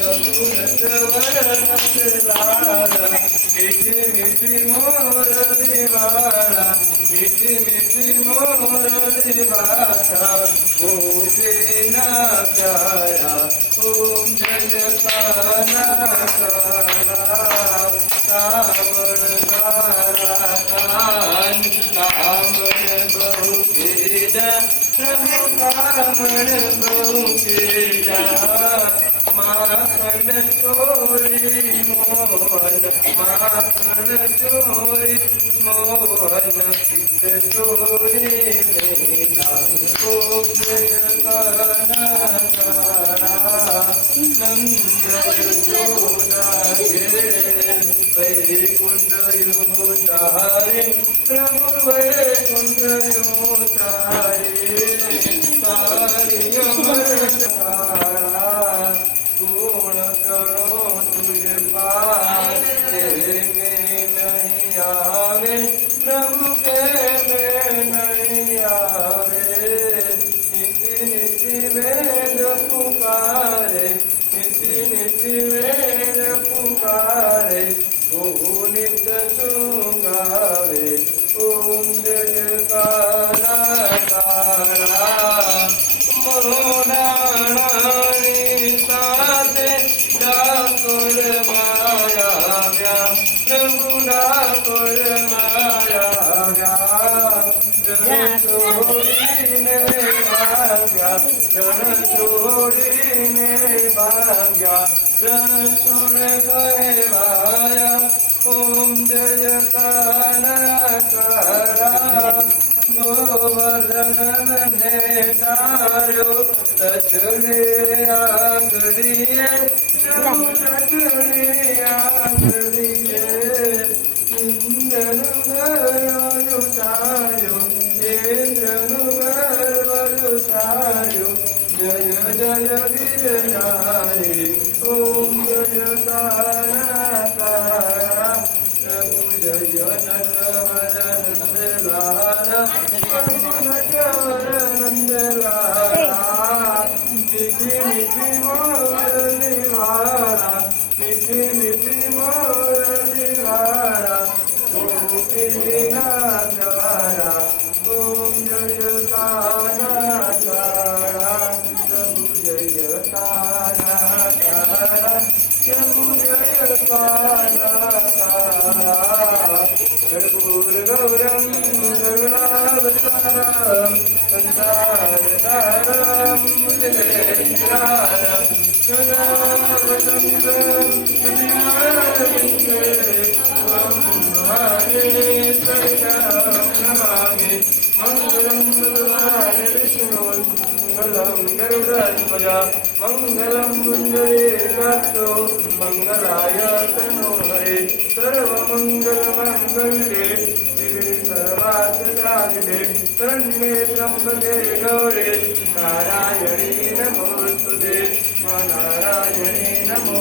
प्रभु नटवरनंदलाला मीठी मीठी मोरली वाला मीठी मीठी मोरली भाषा गोपीना प्यारा ओम जय काना काना कामण गारा कान कामण बहु केजा प्रभु कामण बहु केजा माखन चोरी मोहन माखन चोरी मोहन चित चोरी मेरा ओम जय काना काना नंद यशोदा गे वैकुंठ योतारे प्रभु वैकुंठ योतारे पूर्ण करो तुझे पास तेरे में नहीं आवे प्रभु के में नहीं आवे नीति नीति वेद पुकारे नीति नीति वेद पुकारे वो नित्य सुगावे ओम जय काला काला मोराणी साधे डाकुर माया व्या प्रभु डाकुर माया व्या रण छोड़ीने भाग्या रण छोड़ीने भाग्या रण सुर गए भाया ओम जय काना कारा गोवर्धन ने तारो तचले आंगड़िए प्रभु तचले आंगड़िए इंद्रन वरुतायो इंद्रन वरुतायो जय जय वीरनारी ओम जय काना कारा प्रभु जय नटवरनंदलाला नटवरनंदलाला मीठी मीठी मोरली वाला मीठी मीठी मोरली वाला गोपीना प्यारा ओम जय काना काला प्रभु जय काना काला प्रभु जय काना काला कर्पूर गौरम करुणावतारम संसारतारम मुजलेन्द्रारम सदावसंतम विद्यारविन्दे त्वं भवानी सहितं नमामि मंगलं भगवान् विष्णु मंगलं गरुडध्वज मंगलं पुण्डरीकाक्षो मंगलाय तनोहरे सर्वमंगलमंगल्ये शिवे सर्वार्थसाधिके शरण्ये त्र्यंबके गौरे नारायणी नमोस्तुते नारायणी नमो